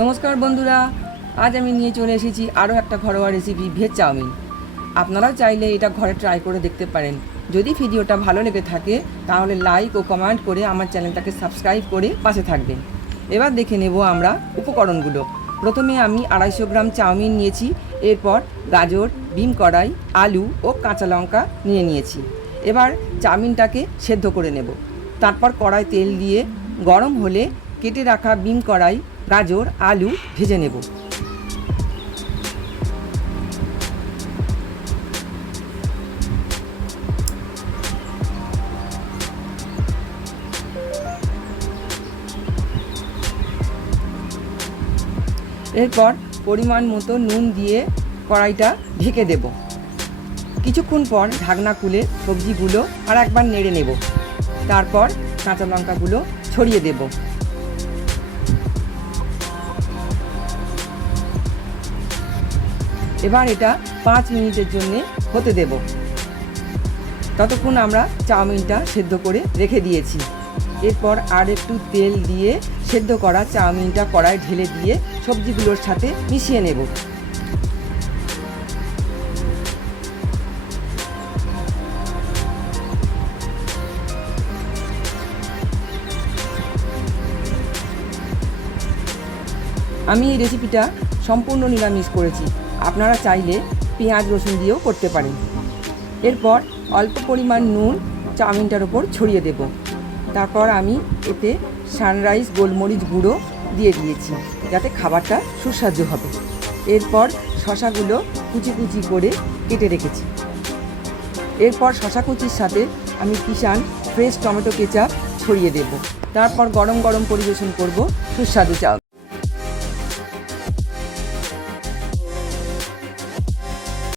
নমস্কার বন্ধুরা, আজ আমি নিয়ে চলে এসেছি আরও একটা ঘরোয়া রেসিপি, ভেজ চাউমিন। আপনারাও চাইলে এটা ঘরে ট্রাই করে দেখতে পারেন। যদি ভিডিওটা ভালো লেগে থাকে তাহলে লাইক ও কমেন্ট করে আমার চ্যানেলটাকে সাবস্ক্রাইব করে পাশে থাকবেন। এবার দেখে নেব আমরা উপকরণগুলো। প্রথমে আমি 250 গ্রাম চাউমিন নিয়েছি। এরপর গাজর, বিম কড়াই, আলু ও কাঁচা লঙ্কা নিয়েছি। এবার চাউমিনটাকে সেদ্ধ করে নেব। তারপর কড়াই তেল দিয়ে গরম হলে কেটে রাখা বিম কড়াই, গাজর, আলু ভেজে নেব। এরপর পরিমাণ মতো নুন দিয়ে কড়াইটা ঢেকে দেব। কিছুক্ষণ পর ঢাকনা খুলে সবজিগুলো আর একবার নেড়ে নেব। তারপর কাঁচা লঙ্কাগুলো ছড়িয়ে দেব। এবার এটা 5 মিনিটের জন্য হতে দেব। ততক্ষণ আমরা চাউমিনটা সেদ্ধ করে রেখে দিয়েছি। এরপর আর একটু তেল দিয়ে সেদ্ধ করা চাউমিনটা কড়াই ঢেলে দিয়ে সবজিগুলোর সাথে মিশিয়ে নেব। আমি এই রেসিপিটা সম্পূর্ণ নিরামিষ করেছি, আপনারা চাইলে পেঁয়াজ রসুন দিয়েও করতে পারেন। এরপর অল্প পরিমাণ নুন চাউমিনটার ওপর ছড়িয়ে দেব। তারপর আমি এতে সানরাইজ গোলমরিচ গুঁড়ো দিয়ে দিয়েছি, যাতে খাবারটা সুস্বাদু হবে। এরপর শশাগুলো কুচি কুচি করে কেটে রেখেছি। এরপর শশা কুচির সাথে আমি কিষান ফ্রেশ টমেটো কেচাপ ছড়িয়ে দেব। তারপর গরম গরম পরিবেশন করব সুস্বাদু চাউমিন।